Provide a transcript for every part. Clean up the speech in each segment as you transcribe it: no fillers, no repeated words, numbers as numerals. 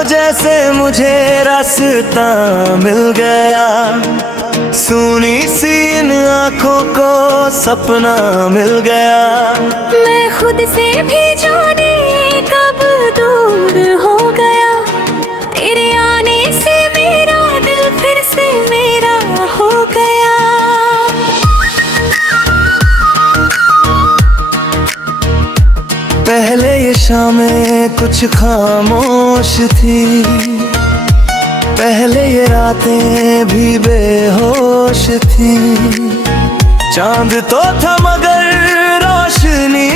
तो जैसे मुझे रास्ता मिल गया, सुनी सी इन आँखों को सपना मिल गया। मैं खुद से भी जाने कब दूर हो गया, तेरे आने से मेरा दिल फिर से मेरा हो गया। पहले ये शामें कुछ खामोश थी, पहले ये रातें भी बेहोश थी। चांद तो था मगर रोशनी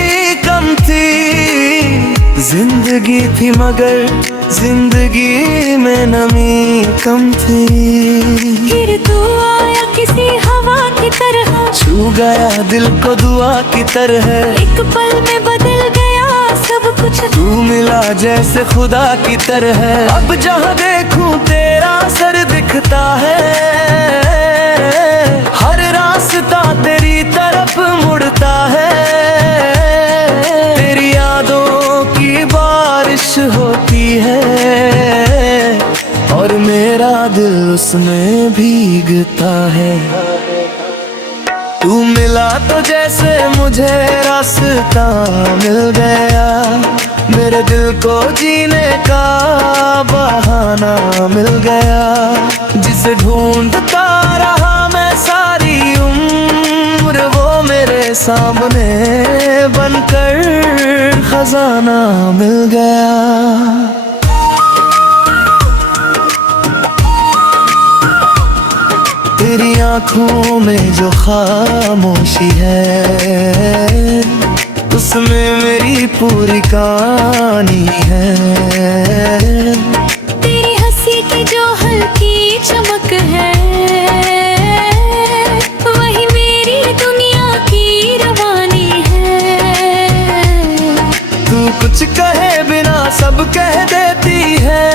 कम थी, जिंदगी थी मगर जिंदगी में नमी कम थी। फिर तू आया किसी हवा की तरह, छू गया दिल को दुआ की तरह। एक पल में बदल गया सब कुछ, तू मिला जैसे खुदा की तरह। अब जहाँ देखूं तेरा सर दिखता है, हर रास्ता तेरी तरफ मुड़ता है। तेरी यादों की बारिश होती है और मेरा दिल उसमें भीगता है। तू मिला तो जैसे मुझे रास्ता मिल गया, मेरे दिल को जीने का बहाना मिल गया। जिसे ढूंढता रहा मैं सारी उम्र, वो मेरे सामने बनकर खजाना मिल गया। तेरी आँखों में जो खामोशी है, उसमें मेरी पूरी कहानी है। तेरी हंसी की जो हल्की चमक है, वही मेरी दुनिया की रवानी है। तू कुछ कहे बिना सब कह देती है,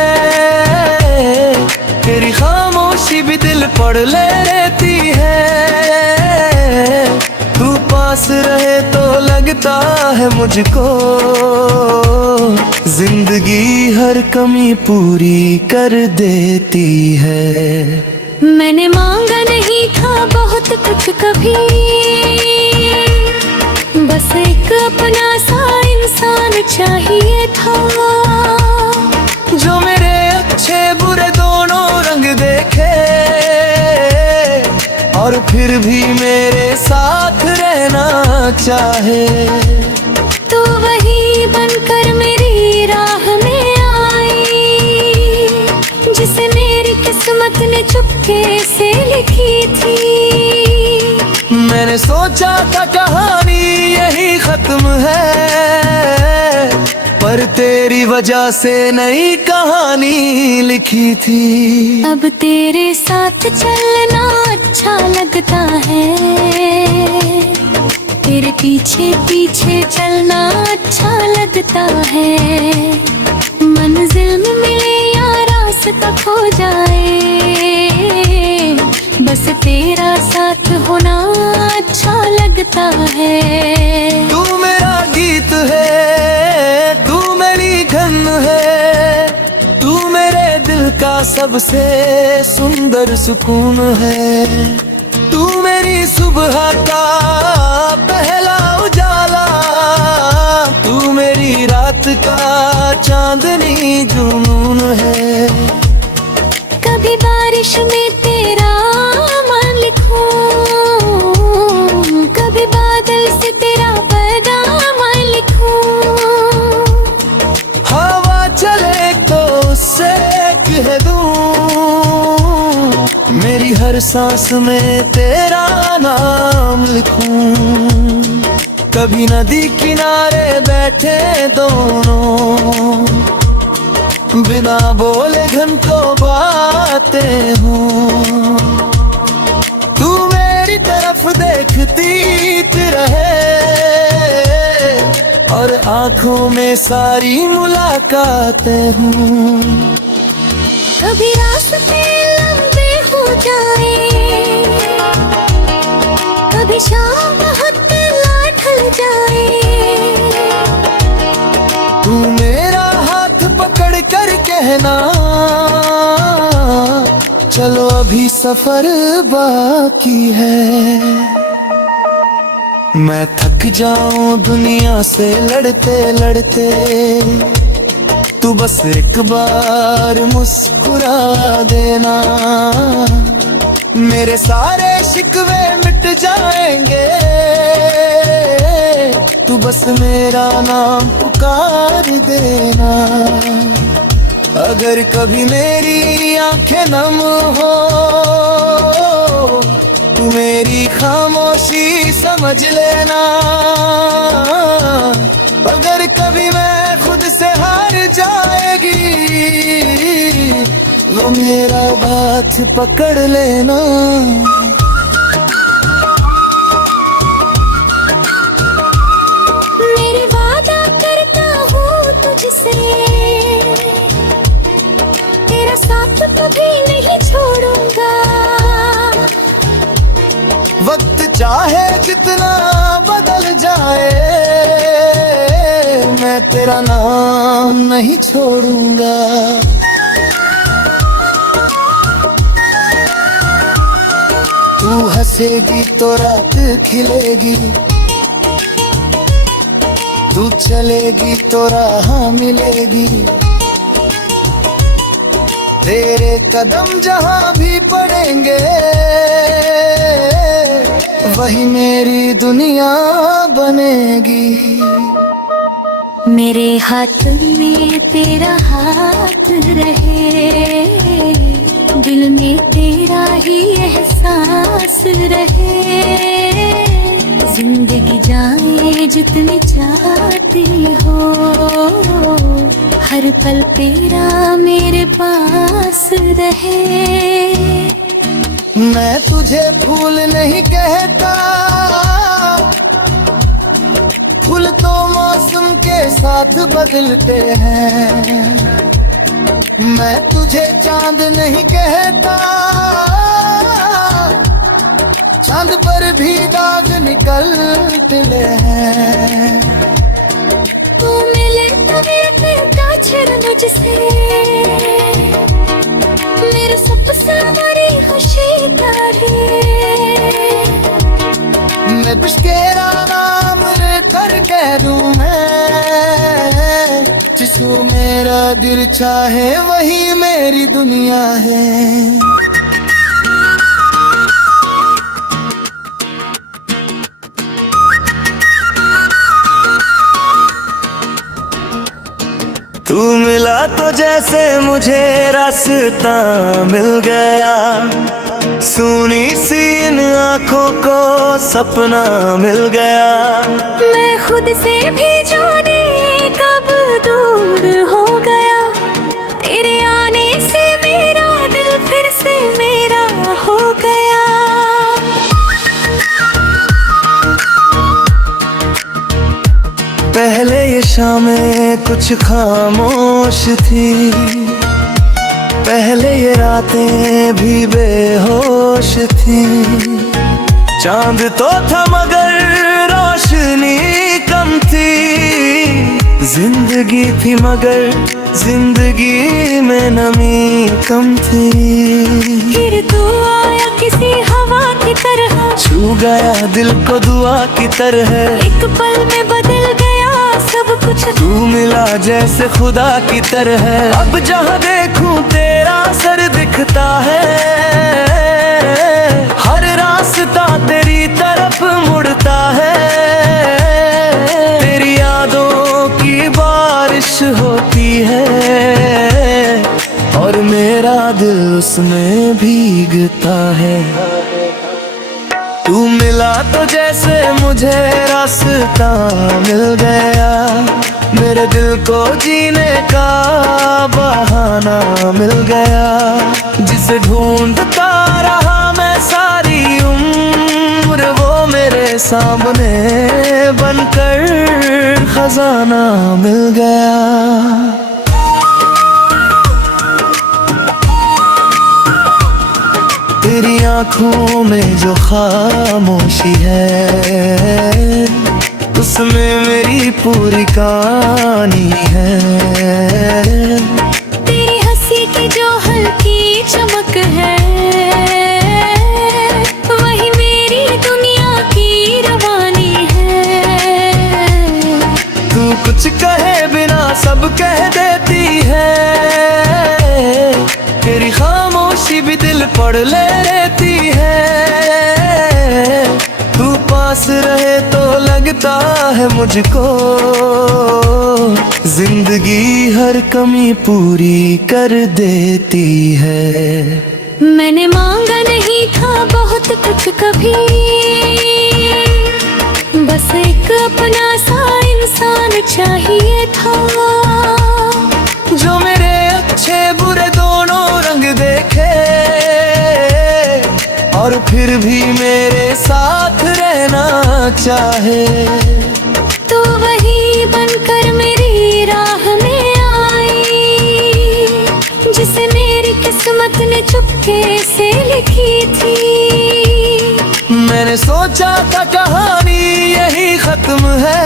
तेरी खामोशी भी दिल पढ़ लेती है। तू पास रहे तो लगता है मुझको, जिंदगी हर कमी पूरी कर देती है। मैंने मांगा नहीं था बहुत कुछ कभी, बस एक अपना सा इंसान चाहिए था, जो मेरे अच्छे बुरे दोनों रंग देखे और फिर भी मेरे साथ रहना चाहे। तो वही बनकर मेरी राह में आई, जिसे मेरी किस्मत ने चुपके से लिखी थी। मैंने सोचा था कहानी यही खत्म है, पर तेरी वजह से नई कहानी लिखी थी। अब तेरे साथ चलना अच्छा लगता है, तेरे पीछे पीछे चलना अच्छा लगता है। मंजिल में मिले या रास्ता खो जाए, बस तेरा साथ होना अच्छा लगता है। तू मेरा गीत है, तू मेरी धन है, तू मेरे दिल का सबसे सुंदर सुकून है। तू मेरी सुबह का पहला उजाला, तू मेरी रात का चांदनी जुनून है। कभी बारिश में तेरा मन लिखूं, कभी बादल से तेरा पैगाम लिखूं। हवा चले तो उससे कह दूं, मेरी हर सांस में तेरा नाम लिखूं। कभी नदी किनारे बैठे दोनों, बिना बोले घंटों बातें हों। तू मेरी तरफ देखती रहे और आंखों में सारी मुलाकातें हों। कभी रास्ते लंबे हो जाए, कभी शाम बहुत ढल जाए, तू मेरा हाथ पकड़ करके कहना, चलो अभी सफर बाकी है। मैं थक जाऊं दुनिया से लड़ते लड़ते, तू बस एक बार मुस्कुरा देना। मेरे सारे शिकवे मिट जाएंगे, तू बस मेरा नाम पुकार देना। अगर कभी मेरी आंखें नम हो, तू मेरी खामोशी समझ लेना। अगर कभी मैं खुद से हार जाएगी, वो मेरा हाथ पकड़ लेना। मेरे वादा करता हूँ तुझसे, तेरा साथ कभी नहीं छोड़ूंगा। वक्त चाहे जितना बदल जाए, मैं तेरा नाम नहीं छोड़ूंगा। तू हंसेगी तो रात खिलेगी, तू चलेगी तो राह मिलेगी। तेरे कदम जहां भी पड़ेंगे, वही मेरी दुनिया बनेगी। मेरे हाथ में तेरा हाथ रहे, दिल में तेरा ही एहसास रहे। जिंदगी जाए जितनी चाहती हो, हर पल तेरा मेरे पास रहे। मैं तुझे फूल नहीं कहता, फूल तो मौसम के साथ बदलते हैं। मैं तुझे चांद नहीं कहता, चांद पर भी दाग निकलते हैं। तू मिले तो मेरा छड़ मुझसे, मेरा सब सारी खुशी तारे। मैं बिश्केरा नाम लेकर कह दूं मैं, जिसको मेरा दिल चाहे वही मेरी दुनिया है। तू मिला तो जैसे मुझे रास्ता मिल गया, सुनी सी इन आँखों को सपना मिल गया। मैं खुद से भी जाने कब दूर हो गया, तेरे आने से मेरा दिल फिर से मेरा हो गया। पहले ये शामें कुछ खामोश थी, पहले ये रातें भी बेहोश थी। चांद तो था मगर रोशनी कम थी, जिंदगी थी मगर जिंदगी में नमी कम थी। फिर तू आया किसी हवा की तरह, छू गया दिल को दुआ की तरह। एक पल में बदल गया सब कुछ, तू मिला जैसे खुदा की तरह। अब जहाँ देखूं तेरा सर दिखता है, हर रास्ता तेरी तरफ मुड़ता है। तेरी यादों की बारिश होती है, और मेरा दिल उसमें भीगता है। तू मिला तो जैसे मुझे रास्ता मिल गया, मेरे दिल को जीने का बहाना मिल गया। जिसे ढूंढता रहा मैं सारी उम्र, वो मेरे सामने बनकर खजाना मिल गया। तेरी आँखों में जो खामोशी है, उसमें मेरी पूरी कहानी है। तेरी दिल पढ़ लेती है। तू पास रहे तो लगता है मुझको जिंदगी हर कमी पूरी कर देती है। मैंने मांगा नहीं था बहुत कुछ कभी, बस एक अपना सा इंसान चाहिए था जो मेरे अच्छे बुरे दोनों रंग देखे और फिर भी मेरे साथ रहना चाहे। तो वही बनकर मेरी राह में आई जिसे मेरी किस्मत ने चुपके से लिखी थी। मैंने सोचा था कहानी यही खत्म है,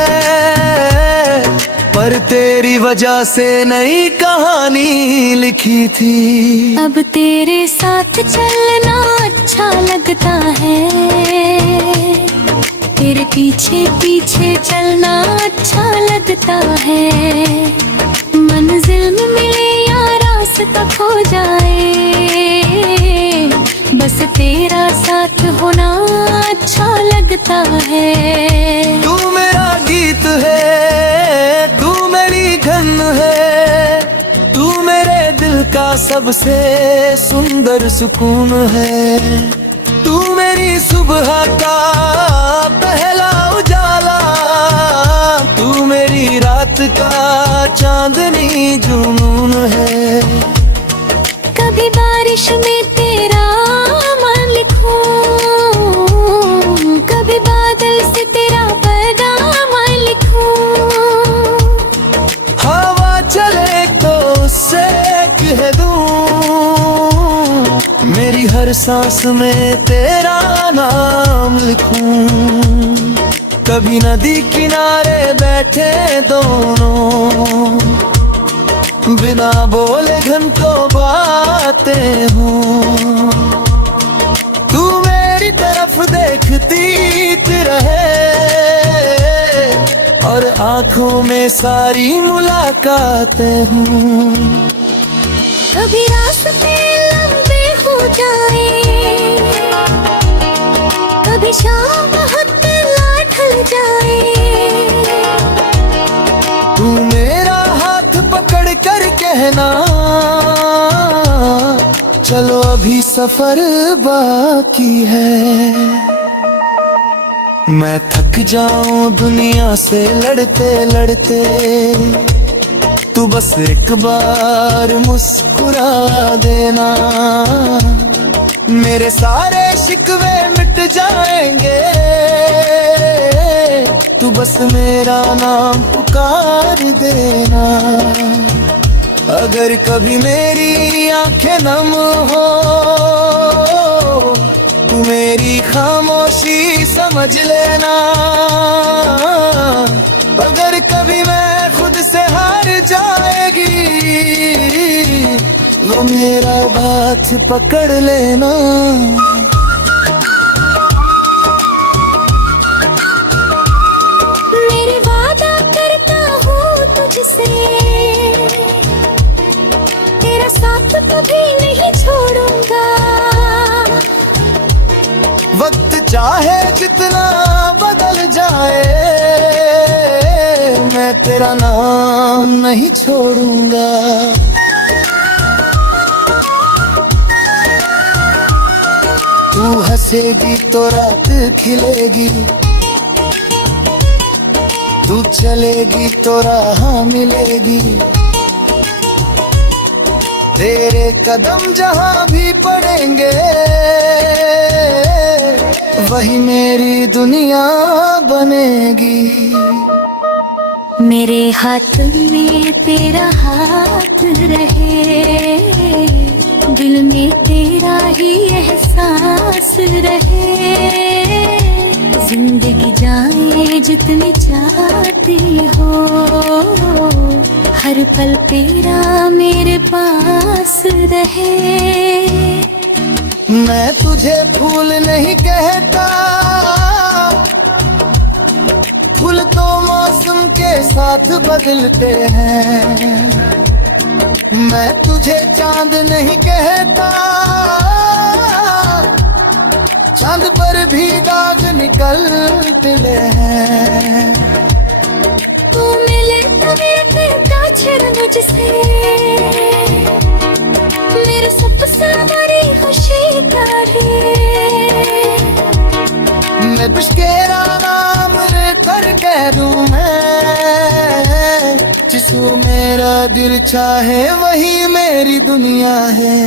पर तेरी वजह से नई कहानी लिखी थी। अब तेरे साथ चलना अच्छा लगता है, तेरे पीछे पीछे चलना अच्छा लगता है। मंजिल में मिले या रास्ता खो जाए, बस तेरा साथ होना अच्छा लगता है। तू मेरा गीत है, तू मेरी धन है, तू मेरे दिल का सबसे सुंदर सुकून है। तू मेरी सुबह का पहला उजाला, तू मेरी रात का चांदनी जुनून है। कभी बारिश में तेरा मन लिखूं, कभी बादल से तेरा पैगाम लिखूं। हवा चले तो उससे कह दूं, मेरी हर सांस में तेरा नाम लिखूं। कभी नदी किनारे बैठे दोनों, बिना बोले घंटों बातें हों। तू मेरी तरफ देखती रहे और आंखों में सारी मुलाकातें हों। कभी रास्ते लंबे हो जाए, कभी शाम बहुत ढल जाए, तू मेरा हाथ पकड़ कर कहना, चलो अभी सफर बाकी है। मैं थक जाऊं दुनिया से लड़ते लड़ते, तू बस एक बार मुस्कुरा देना। मेरे सारे शिकवे मिट जाएंगे, तू बस मेरा नाम पुकार देना। अगर कभी मेरी आंखें नम हो, तू मेरी खामोशी समझ लेना। अगर कभी मैं खुद से हार जाएगी, वो मेरा हाथ पकड़ लेना। मेरे वादा करता हूँ तुझसे, तेरा साथ कभी नहीं छोड़ूंगा। वक्त चाहे जितना बदल जाए, मैं तेरा नाम नहीं छोड़ूंगा। तू हंसेगी तो रात खिलेगी, तू चलेगी तो राह मिलेगी। तेरे कदम जहां भी पड़ेंगे, वही मेरी दुनिया बनेगी। मेरे हाथ में तेरा हाथ रहे, दिल में तेरा ही एहसास रहे। जिंदगी जाए जितनी चाहती हो, हर पल तेरा मेरे पास रहे। मैं तुझे फूल नहीं कहता, फूल तो मौसम के साथ बदलते हैं। मैं तुझे चांद नहीं कहता, चांद पर भी दाग निकलते हैं। तू मिले तभी छड़ मुझसे, मेरे सब सारी खुशी तारे। मैं तुझकेरा नाम लेकर कह दूं मैं, जिसको मेरा दिल चाहे वही मेरी दुनिया है।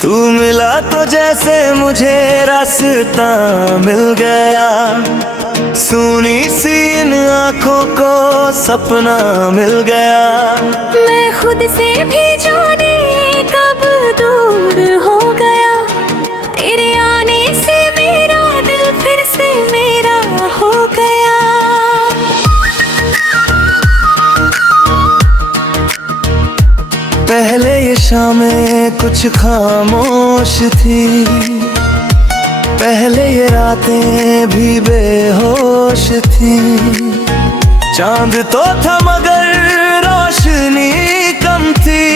तू मिला तो जैसे मुझे रास्ता मिल गया, सुनी सी इन आँखों को सपना मिल गया। मैं खुद से भी जाने कब दूर हो गया, तेरे आने से मेरा दिल फिर से मेरा हो गया। पहले ये शामें कुछ खामोश थी, पहले ये रातें भी बेहोश थी। चांद तो था मगर रोशनी कम थी,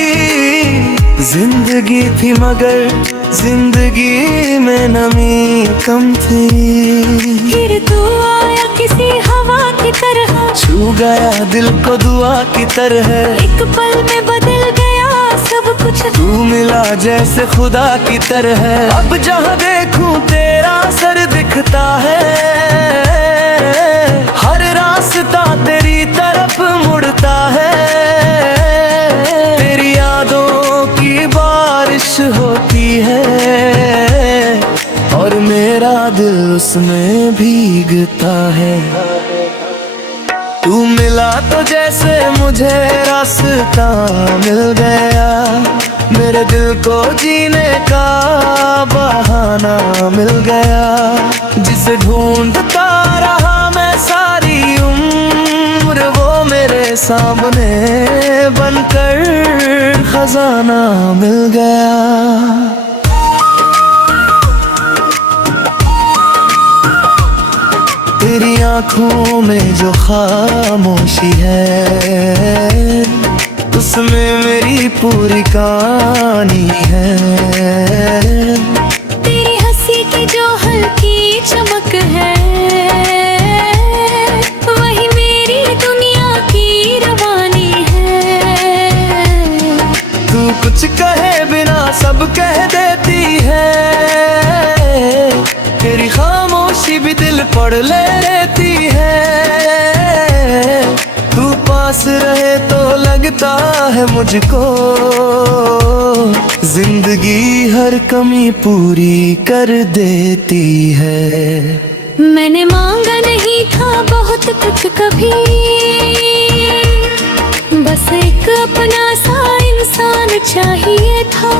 जिंदगी थी मगर जिंदगी में नमी कम थी। फिर तू आया किसी हवा की तरह, छू गया दिल को दुआ की तरह। एक पल में बदल गया सब कुछ, तू मिला जैसे खुदा की तरह। अब जहाँ देखूं तेरा सर दिखता है, हर रास्ता तेरी तरफ मुड़ता है। तेरी यादों की बारिश होती है और मेरा दिल उसमें भीगता है। तू मिला तो जैसे मुझे रास्ता मिल गया, मेरे दिल को जीने का बहाना मिल गया। जिसे ढूंढता रहा मैं सारी उम्र, वो मेरे सामने बनकर खजाना मिल गया। तेरी आँखों में जो खामोशी है, उसमें मेरी पूरी कहानी है। तेरी हंसी की जो हल्की चमक है, वही मेरी दुनिया की रवानी है। तू कुछ कहे बिना सब कह देती है, तेरी खामोशी भी दिल पढ़ लेती है। तू पास रहे तो लगता है मुझको, जिंदगी हर कमी पूरी कर देती है। मैंने मांगा नहीं था बहुत कुछ कभी, बस एक अपना सा इंसान चाहिए था,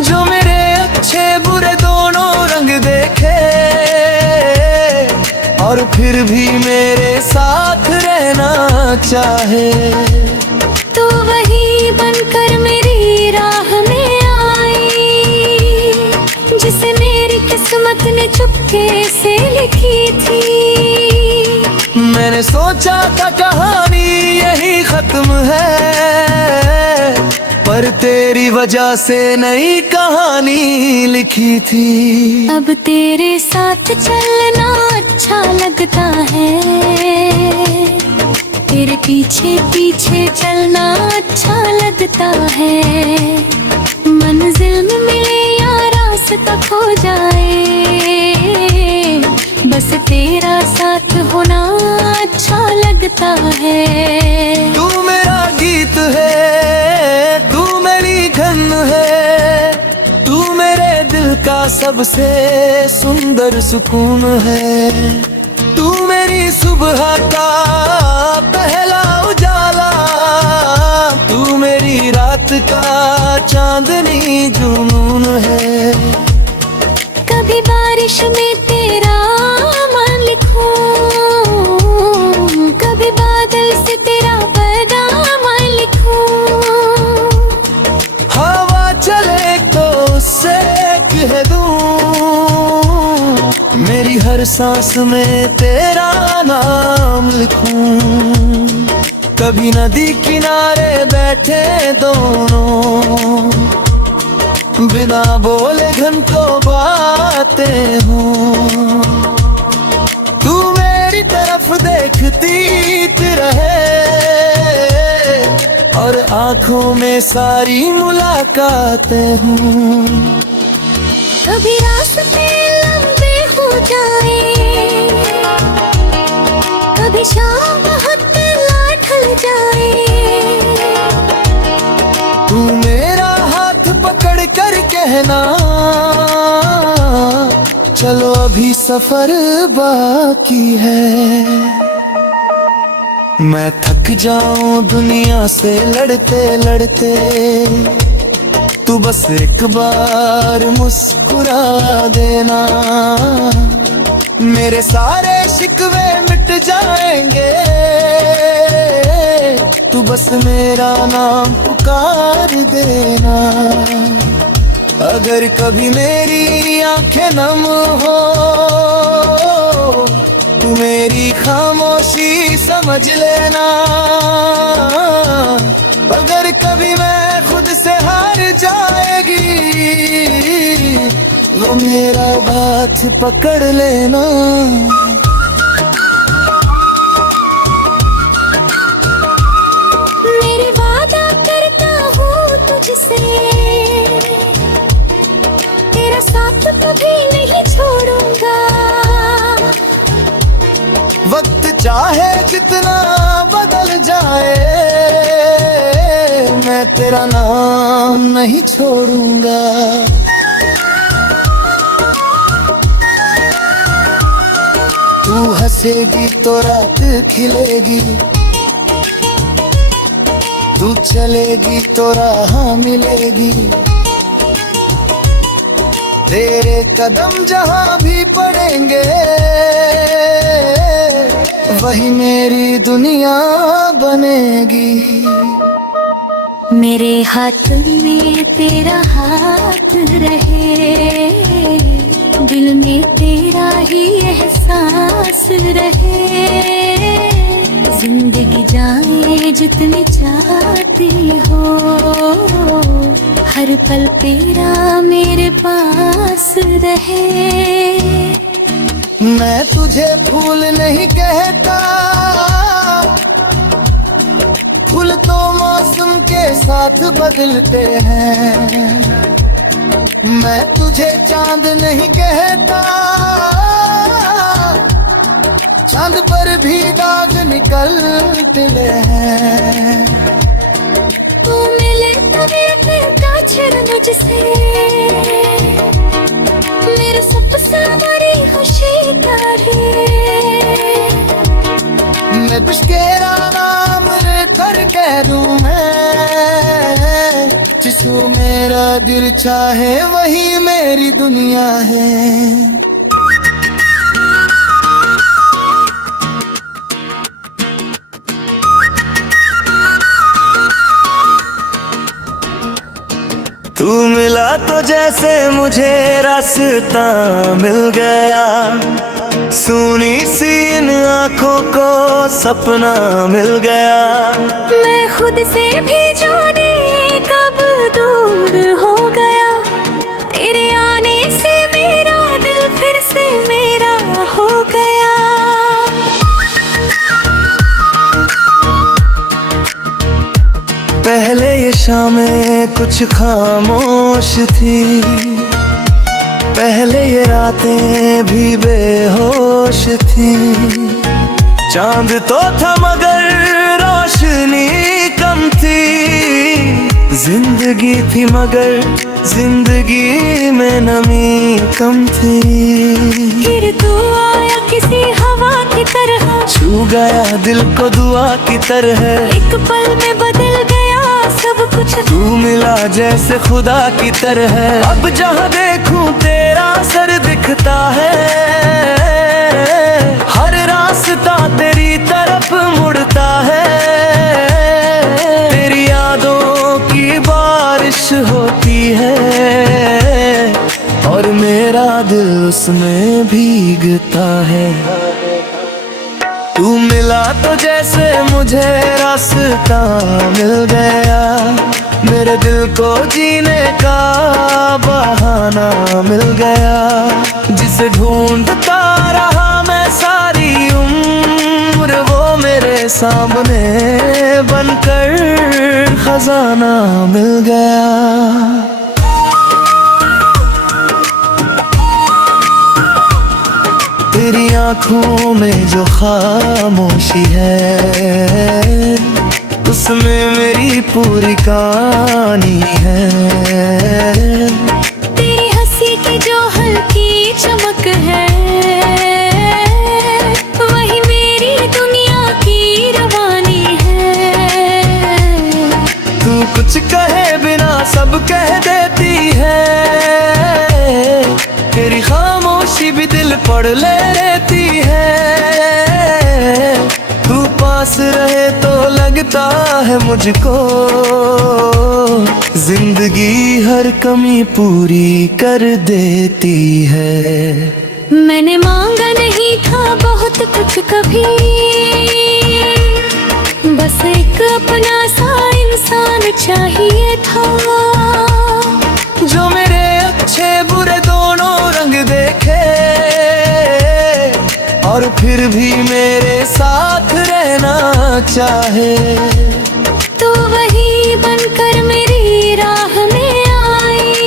जो मेरे अच्छे बुरे दोनों रंग देखे और फिर भी मेरे साथ रहना चाहे। तो वही बनकर मेरी राह में आई, जिसे मेरी किस्मत ने चुपके से लिखी थी। मैंने सोचा था कहानी यही खत्म है, पर तेरी वजह से नई कहानी लिखी थी। अब तेरे साथ चलना अच्छा लगता है, तेरे पीछे पीछे चलना अच्छा लगता है। मंजिल में मिले या रास्ता खो जाए, बस तेरा साथ होना अच्छा लगता है। तू मेरा गीत है, तू मेरी धन है, तू मेरे दिल का सबसे सुंदर सुकून है। तू मेरी सुबह का पहला उजाला, तू मेरी रात का चांदनी जुनून है। कभी बारिश में तेरा मान लिखूं, कभी बादल से तेरा पैगाम लिखूं। हवा चले तो उससे कह दूं, मेरी हर सांस में तेरा नाम लिखूं। कभी नदी किनारे बैठे दोनों, बिना बोले घंटों बातें हों। तू मेरी तरफ देखती रहे और आंखों में सारी मुलाकातें हों। कभी रास्ते लंबे हो जाए, कभी शाम हद ला ढल जाए, तू मेरा हाथ पकड़ कर कहना, चलो अभी सफर बाकी है। मैं थक जाऊं दुनिया से लड़ते लड़ते, तू बस एक बार मुस्कुरा देना। मेरे सारे शिकवे मिट जाएंगे, तू बस मेरा नाम पुकार देना। अगर कभी मेरी आंखें नम हो, तू मेरी खामोशी समझ लेना। अगर कभी मैं खुद से हार जाएगी, वो मेरा हाथ पकड़ लेना। मेरे वादा करता हूँ तुझसे, तेरा साथ कभी नहीं छोड़ूंगा। वक्त चाहे जितना बदल जाए, मैं तेरा नाम नहीं छोड़ूंगा। तू हंसेगी तो रात खिलेगी, तू चलेगी तो राह मिलेगी। तेरे कदम जहां भी पड़ेंगे, वही मेरी दुनिया बनेगी। मेरे हाथ में तेरा हाथ रहे, दिल में तेरा ही एहसास रहे। जिंदगी जाए जितनी चाहती हो, हर पल तेरा मेरे पास रहे। मैं तुझे फूल नहीं कहता, फूल तो मौसम के साथ बदलते हैं। मैं तुझे चांद नहीं कहता, चांद पर भी दाग निकलते हैं। तू मिले तो मेरा छिड़ मुझसे, मेरे सब सारी खुशी काढ़े। मैं तेरा नाम लेकर कह दूं मैं, जिसको मेरा दिल चाहे वही मेरी दुनिया है। तू मिला तो जैसे मुझे रास्ता मिल गया, सुनी सी इन आँखों को सपना मिल गया। मैं खुद से भी जाने कब दूर हो गया, तेरे आने से मेरा दिल फिर से मेरा हो गया। पहले ये शामें कुछ खामोश थी, पहले ये रातें भी बेहोश थी। चांद तो था मगर रोशनी कम थी, जिंदगी थी मगर जिंदगी में नमी कम थी। फिर तू आया किसी हवा की तरह, छू गया दिल को दुआ की तरह। एक पल में बदल गया सब कुछ, तू मिला जैसे खुदा की तरह। अब जहाँ देखूं तेरा सर दिखता है, हर रास्ता तेरी तरफ मुड़ता है। तेरी यादों की बारिश होती है और मेरा दिल उसमें भीगता है। तू मिला तो जैसे मुझे रास्ता मिल गया, मेरे दिल को जीने का बहाना मिल गया। जिसे ढूंढता रहा मैं सारी उम्र, वो मेरे सामने बनकर खजाना मिल गया। तेरी आंखों में जो खामोशी है, उसमें मेरी पूरी कहानी है। तेरी हंसी की जो हल्की चमक है, वही मेरी दुनिया की रवानी है। तू कुछ कहे बिना सब कह देती है, तेरी खामोशी भी दिल पढ़ लेती है। तू पास रहे तो लगता है मुझको, जिंदगी हर कमी पूरी कर देती है। मैंने मांगा नहीं था बहुत कुछ कभी, बस एक अपना सा इंसान चाहिए था, जो मेरे अच्छे बुरे दोनों रंग देखे और फिर भी मेरे साथ रहना चाहे। तो वही बनकर मेरी राह में आई,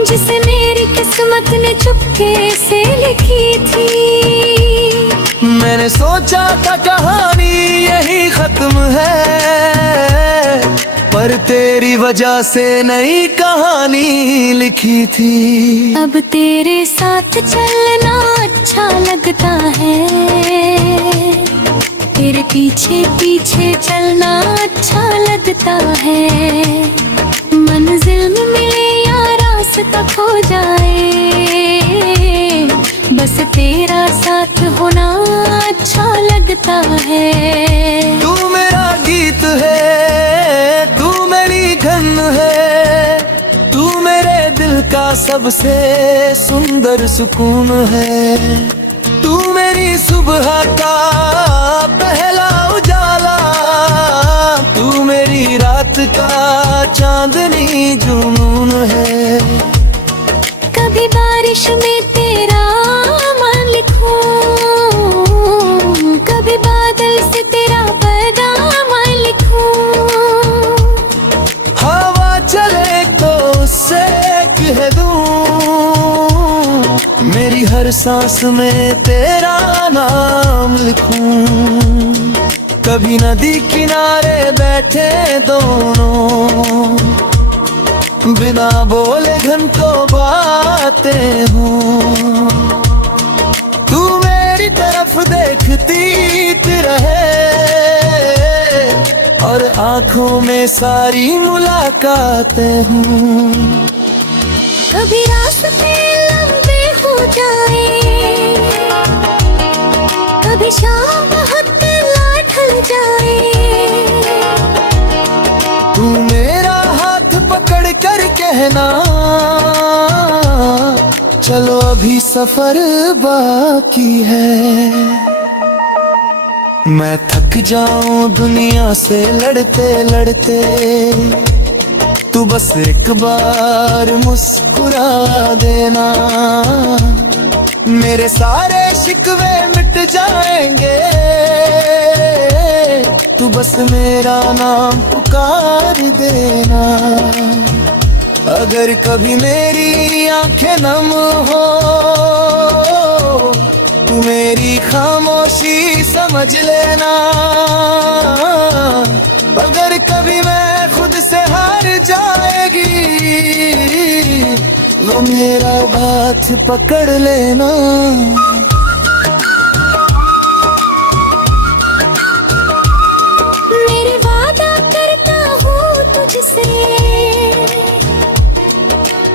जिसे मेरी किस्मत ने चुपके से लिखी थी। मैंने सोचा था कहानी यही खत्म है, पर तेरी वजह से नई कहानी लिखी थी। अब तेरे साथ चलना अच्छा लगता है, तेरे पीछे पीछे चलना अच्छा लगता है। मंजिल में मिले या रास्ता खो जाए, बस तेरा साथ होना अच्छा लगता है। तू मेरा गीत है, तू मेरी धन है, तू मेरे दिल का सबसे सुंदर सुकून है। तू मेरी सुबह का पहला उजाला, तू मेरी रात का चांदनी जुनून है। कभी बारिश में तेरा मान लिखूं, कभी बादल से तेरा पैगाम लिखूं। हवा चले तो उससे कह दूं, मेरी हर सांस में तेरा नाम लिखूं। कभी नदी किनारे बैठे दोनों, बिना बोले घंटों बातें हों। तू मेरी तरफ देखती रहे और आंखों में सारी मुलाकातें हों। कभी रास्ते लंबे हो जाए, कभी शाम बहुत ढल जाए, तू मेरा हाथ पकड़ कर कहना, चलो अभी सफर बाकी है। मैं थक जाऊं दुनिया से लड़ते लड़ते, तू बस एक बार मुस्कुरा देना, मेरे सारे शिकवे मिट जाएंगे। तू बस मेरा नाम पुकार देना। अगर कभी मेरी आंखें नम हो, तू मेरी खामोशी समझ लेना। अगर कभी मैं खुद से हार जाएगी, वो मेरा हाथ पकड़ लेना। मेरे वादा करता हूँ तुझसे,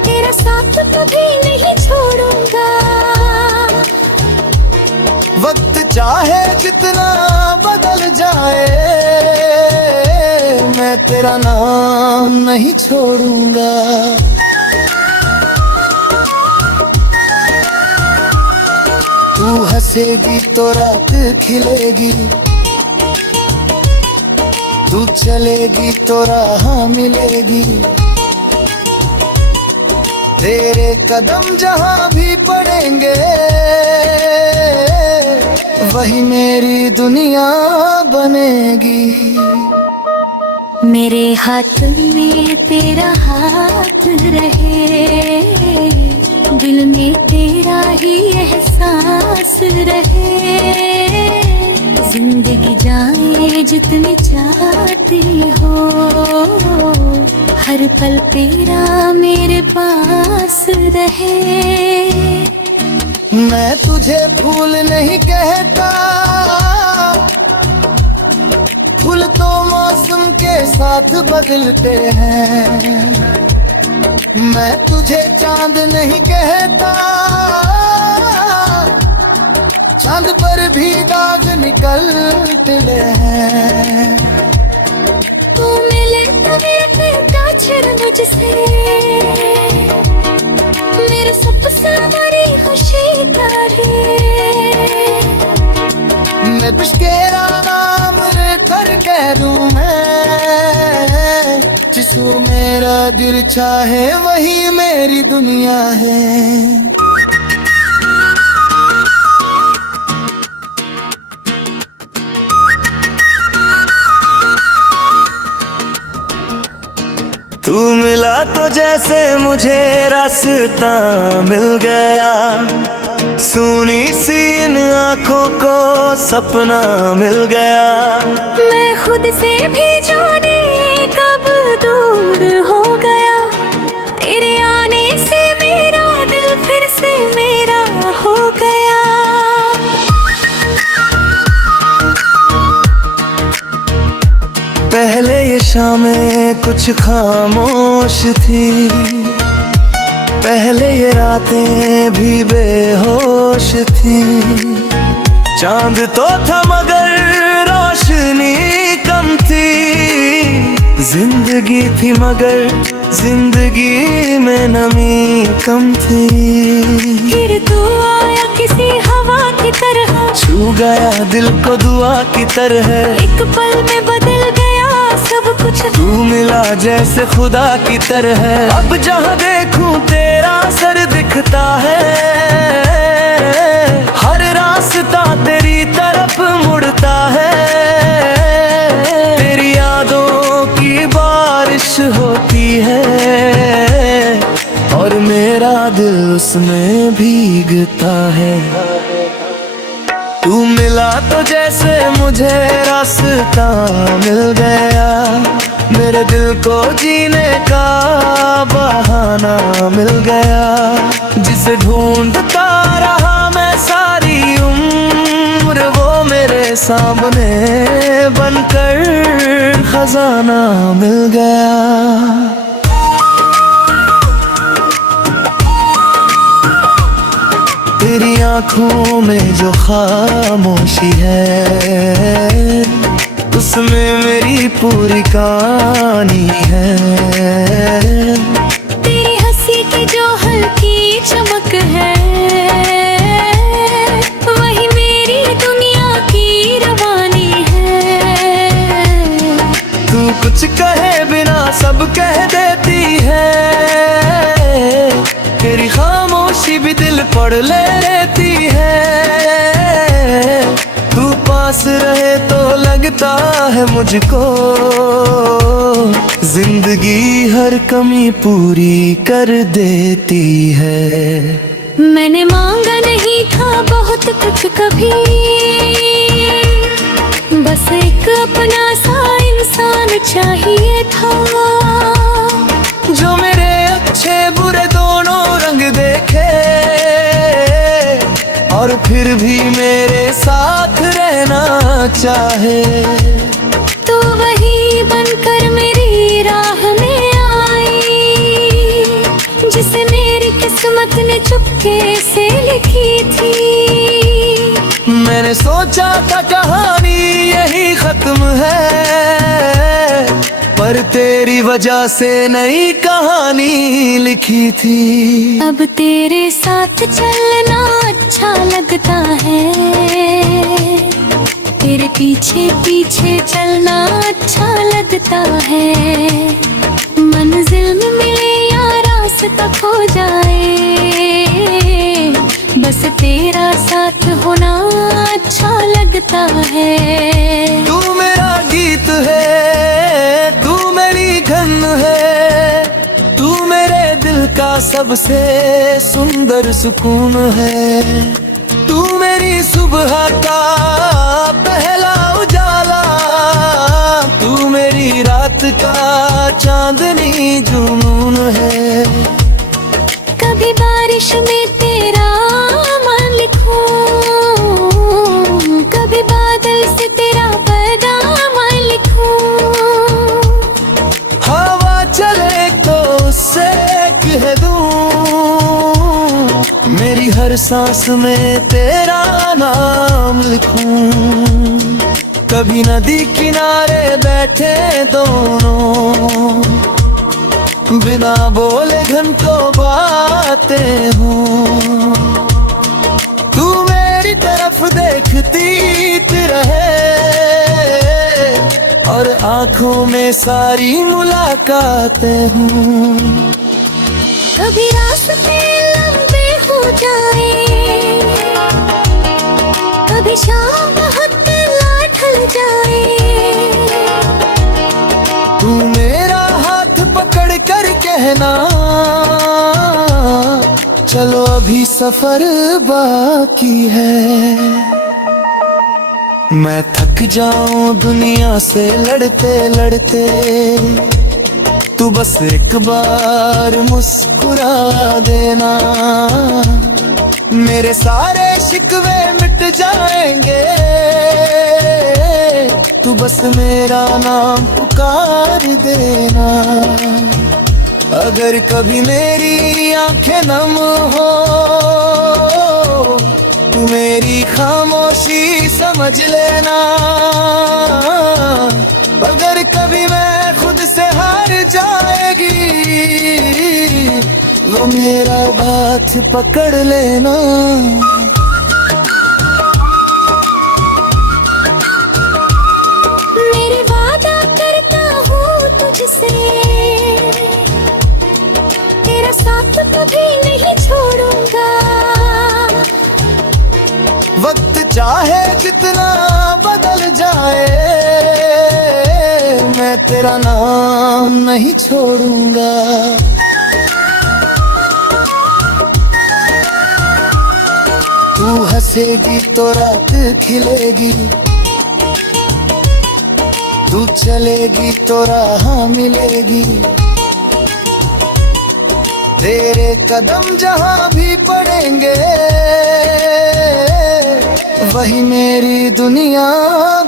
तेरा साथ कभी नहीं छोड़ूंगा। वक्त चाहे जितना बदल जाए, मैं तेरा नाम नहीं छोड़ूंगा। तू तू हंसेगी तो रात खिलेगी, तू चलेगी तो राह मिलेगी। तेरे कदम जहां भी पड़ेंगे वही मेरी दुनिया बनेगी। मेरे हाथ में तेरा हाथ रहे, दिल में तेरा ही एहसास रहे। जिंदगी जाए जितनी चाहती हो, हर पल तेरा मेरे पास रहे। मैं तुझे फूल नहीं कहता, फूल तो मौसम के साथ बदलते हैं। मैं तुझे चांद नहीं कहता, चांद पर भी दाग निकलते हैं। तू मिले तो मेरा छिड़ मुझसे, मेरा सबसे बड़ी खुशी तारे। मैं तुझकेरा नाम लेकर कह दूं मैं, जिसको मेरा दिल चाहे वही मेरी दुनिया है। तू मिला तो जैसे मुझे रास्ता मिल गया, सुनी सी इन आँखों को सपना मिल गया। मैं खुद से भी जाने कब दूर हो गया, तेरे आने से मेरा दिल फिर से मेरा हो गया। पहले ये शामें कुछ खामोश थी, पहले ये रातें भी बेहोश थी। चांद तो था मगर रोशनी कम थी, जिंदगी थी मगर जिंदगी में नमी कम थी। फिर तू आया किसी हवा की तरह, छू गया दिल को दुआ की तरह। एक पल में बदल गया सब कुछ, तू मिला जैसे खुदा की तरह। अब जहाँ देखूं तेरा सर दिखता है, हर रास्ता तेरी तरफ मुड़ता है। तेरी यादों की बारिश होती है और मेरा दिल उसमें भीगता है। तू मिला तो जैसे मुझे रास्ता मिल गया, मेरे दिल को जीने का बहाना मिल गया। जिसे ढूंढता रहा मैं सारी उम्र, वो मेरे सामने बनकर खजाना मिल गया। तेरी आँखों में जो खामोशी है, उसमें मेरी पूरी कहानी है। तेरी हंसी की जो हल्की चमक है, वही मेरी दुनिया की रवानी है। तू कुछ कहे बिना सब कह देती है, तेरी खामोशी भी दिल पढ़ लेती है। तू पास रहे तो लगता है मुझको, जिंदगी हर कमी पूरी कर देती है। मैंने मांगा नहीं था बहुत कुछ कभी, बस एक अपना सा इंसान चाहिए था, जो मेरे अच्छे बुरे दोनों रंग देखे और फिर भी मेरे साथ रहना चाहे। तो वही बनकर मेरी राह में आई, जिसे मेरी किस्मत ने चुपके से लिखी थी। मैंने सोचा था कहानी यही खत्म है, पर तेरी वजह से नई कहानी लिखी थी। अब तेरे साथ चलना अच्छा लगता है, तेरे पीछे पीछे चलना अच्छा लगता है। मंजिल में मिले या रास्ता खो जाए, बस तेरा साथ होना अच्छा लगता है। तू मेरा गीत है, तू मेरी धन है, तू मेरे दिल का सबसे सुंदर सुकून है। तू मेरी सुबह का पहला उजाला, तू मेरी रात का चांदनी जुनून है। कभी बारिश में तेरा मन लिखूं, कभी बादल से तेरा पैगाम लिखूं। हवा चले तो उससे कह दूं, मेरी हर सांस में तेरा नाम लिखूं। कभी नदी किनारे बैठे दोनों, बिना बोले घंटों बातें हूँ। तू मेरी तरफ देखती रहे और आंखों में सारी मुलाकातें हूँ। कभी रास्ते लंबे हो जाए, कभी शाम बहुत ढल जाए, तू मेरा हाथ पकड़ कर कहना, चलो अभी सफर बाकी है। मैं थक जाऊं दुनिया से लड़ते लड़ते, तू बस एक बार मुस्कुरा देना। मेरे सारे शिकवे मिट जाएंगे, तू बस मेरा नाम पुकार देना। अगर कभी मेरी आंखें नम हो, तू मेरी खामोशी समझ लेना। अगर कभी मैं खुद से हार जाएगी, वो मेरा हाथ पकड़ लेना। मेरे वादा करता हूँ तुझसे, तेरा साथ कभी नहीं छोड़ूंगा। वक्त चाहे जितना बदल जाए, मैं तेरा नाम नहीं छोड़ूंगा। तू हंसेगी तो रात खिलेगी, तू चलेगी तो राह मिलेगी। तेरे कदम जहां भी पड़ेंगे, वही मेरी दुनिया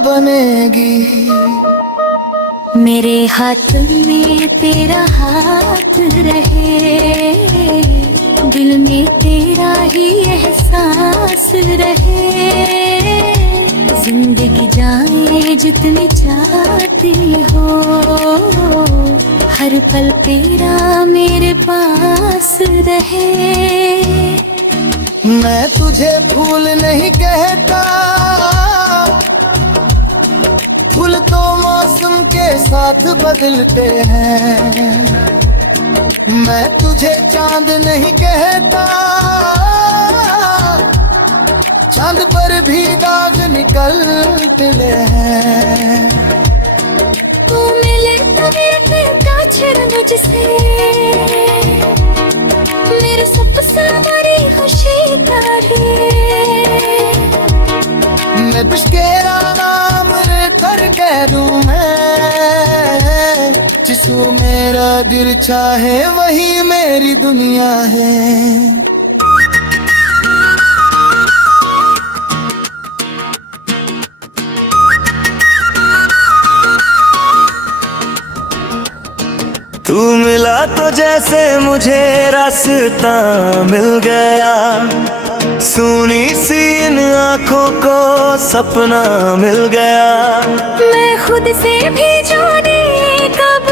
बनेगी। मेरे हाथ में तेरा हाथ रहे, दिल में तेरा ही एहसास रहे। जिंदगी जाए जितनी चाहती हो, हर पल तेरा मेरे पास रहे। मैं तुझे फूल नहीं कहता, फूल तो मौसम के साथ बदलते हैं। मैं तुझे चांद नहीं कहता, चांद पर भी दाग निकलते हैं। तू मिले तो मेरा दिल का छिड़ मुझसे, मेरा सब सारी खुशी का मैं तेरा नाम कर कह दूं मैं, जिसको मेरा दिल चाहे वही मेरी दुनिया है। तू मिला तो जैसे मुझे रास्ता मिल गया, सुनी सी इन आँखों को सपना मिल गया। मैं खुद से भी जाने कब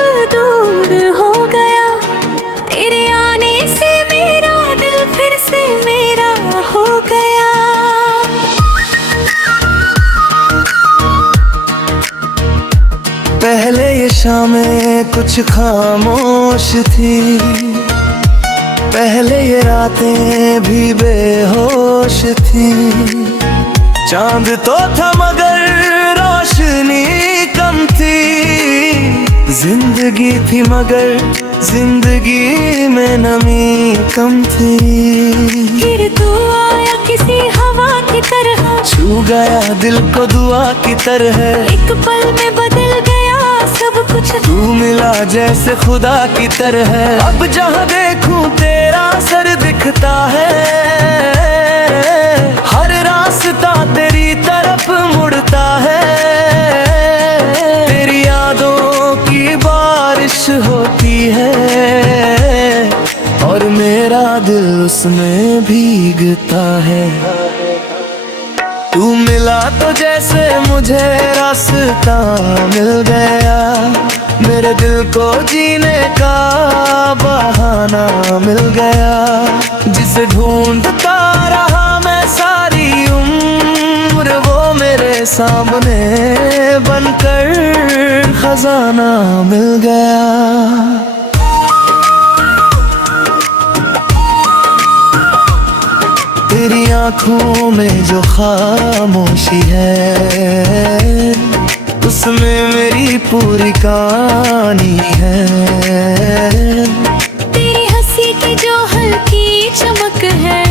शामें कुछ खामोश थी, पहले ये रातें भी बेहोश थी। चांद तो था मगर रोशनी कम थी, जिंदगी थी मगर जिंदगी में नमी कम थी। फिर तू आया किसी हवा की तरह, छू गया दिल को दुआ की तरह। एक पल में बदल गया सब कुछ, तू मिला जैसे खुदा की तरह। अब जहाँ देखूं तेरा सर दिखता है, हर रास्ता तेरी तरफ मुड़ता है। तेरी यादों की बारिश होती है और मेरा दिल उसमें भीगता है। तू मिला तो जैसे मुझे रास्ता मिल गया, मेरे दिल को जीने का बहाना मिल गया। जिसे ढूंढता रहा मैं सारी उम्र, वो मेरे सामने बनकर खजाना मिल गया। तेरी आंखों में जो खामोशी है, उसमें मेरी पूरी कहानी है। तेरी हंसी की जो हल्की चमक है,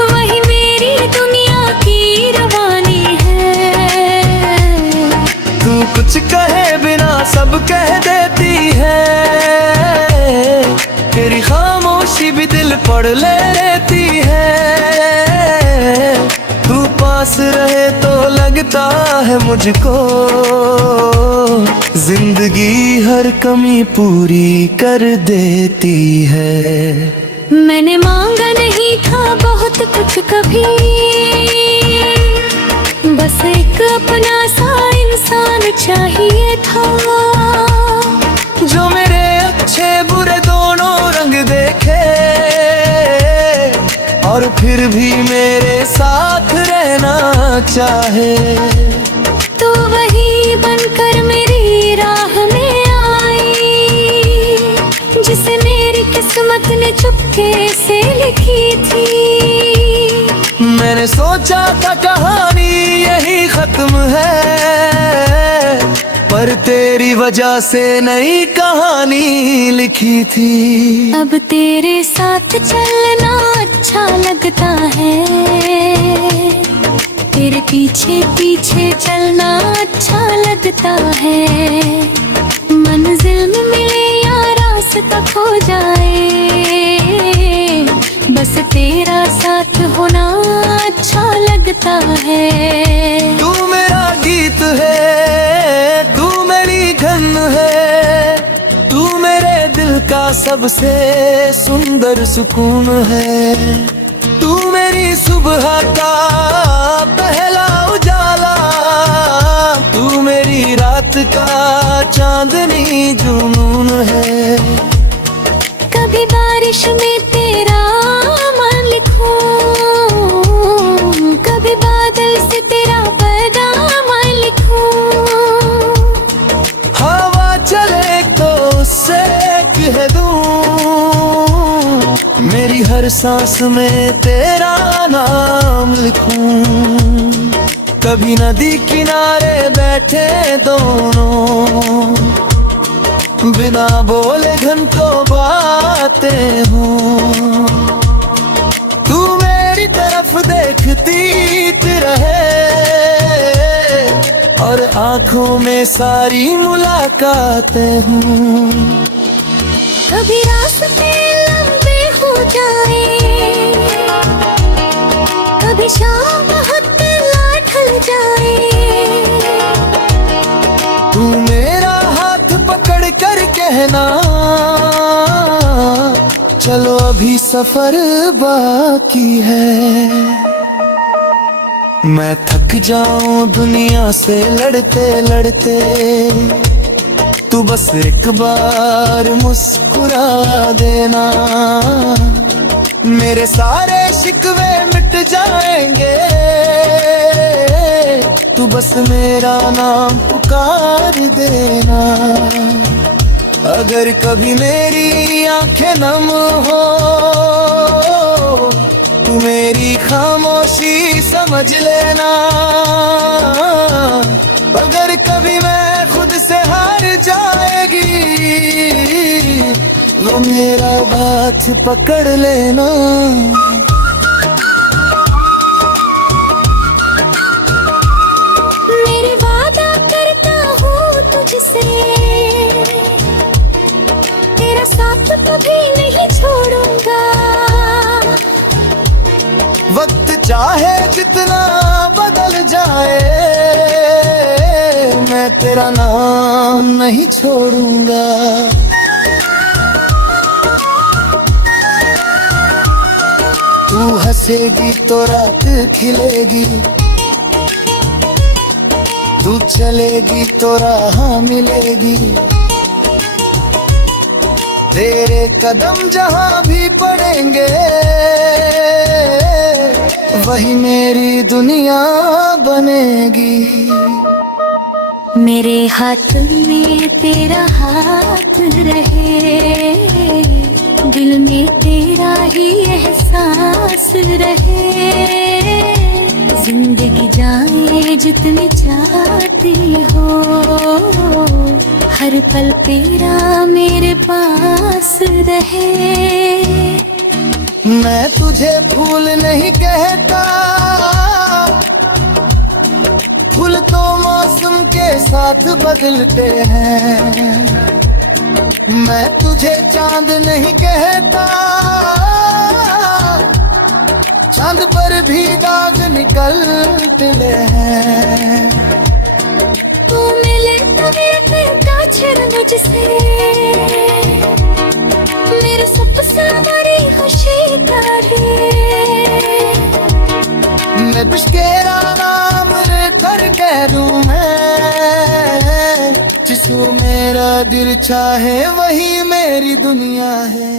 वही मेरी दुनिया की रवानी है। तू कुछ कहे बिना सब कह देती है, तेरी खामोशी भी दिल पढ़ लेती है। तू पास रहे तो लगता है मुझको, जिंदगी हर कमी पूरी कर देती है। मैंने मांगा नहीं था बहुत कुछ कभी, बस एक अपना सा इंसान चाहिए था, जो मेरे अच्छे बुरे दोनों रंग देखे और फिर भी मेरे साथ रहना चाहे। तो वही बनकर मेरी राह में आई, जिसे मेरी किस्मत ने चुपके से लिखी थी। मैंने सोचा था कहानी यही खत्म है, पर तेरी वजह से नई कहानी लिखी थी। अब तेरे साथ चलना अच्छा लगता है, तेरे पीछे पीछे चलना अच्छा लगता है। मंजिल में मिले या रास्ता खो जाए, बस तेरा साथ होना अच्छा लगता है। तू मेरा गीत है, तू मेरी धन है, तू मेरे दिल का सबसे सुंदर सुकून है। तू मेरी सुबह का पहला उजाला, तू मेरी रात का चांदनी जुनून है। कभी बारिश में तेरा मान लिखूं, कभी बादल से तेरा पैगाम लिखूं। हवा चले तो उससे कह दूं, मेरी हर सांस में तेरा नाम लिखूं। कभी नदी किनारे बैठे दोनों, बिना बोले घंटों बातें हों। तू मेरी तरफ देखती रहे और आंखों में सारी मुलाकातें हों। कभी रास्ते लंबे हो जाए, कभी शाम बहुत ढल जाए, तू मेरा हाथ पकड़ कर कहना, चलो अभी सफर बाकी है। मैं थक जाऊं दुनिया से लड़ते लड़ते, तू बस एक बार मुस्कुरा देना। मेरे सारे शिकवे मिट जाएंगे, तू बस मेरा नाम पुकार देना। अगर कभी मेरी आंखें नम हो तू मेरी खामोशी समझ लेना। अगर कभी मैं खुद से हार जाएगी वो मेरा हाथ पकड़ लेना। मेरे वादा करता हूँ तुझसे, तेरा साथ कभी नहीं छोड़ूंगा। वक्त चाहे जितना बदल जाए मैं तेरा नाम नहीं छोड़ूंगा। तू हंसेगी तो रात खिलेगी, तू चलेगी तो राह मिलेगी। तेरे कदम जहां भी पड़ेंगे वही मेरी दुनिया बनेगी। मेरे हाथ में तेरा हाथ रहे, दिल में तेरा ही एहसास रहे। जिंदगी जाए जितनी चाहती हो, हर पल तेरा मेरे पास रहे। मैं तुझे फूल नहीं कहता, फूल तो मौसम के साथ बदलते हैं। मैं तुझे चांद नहीं कहता, चांद पर भी दाग निकलते हैं। तू मिले तो मेरे का छिड़ मुझसे, मेरा सब सारी खुशी करे। मैं तुझकेरा नाम कर कह दूं मैं, जिसको मेरा दिल चाहे वही मेरी दुनिया है।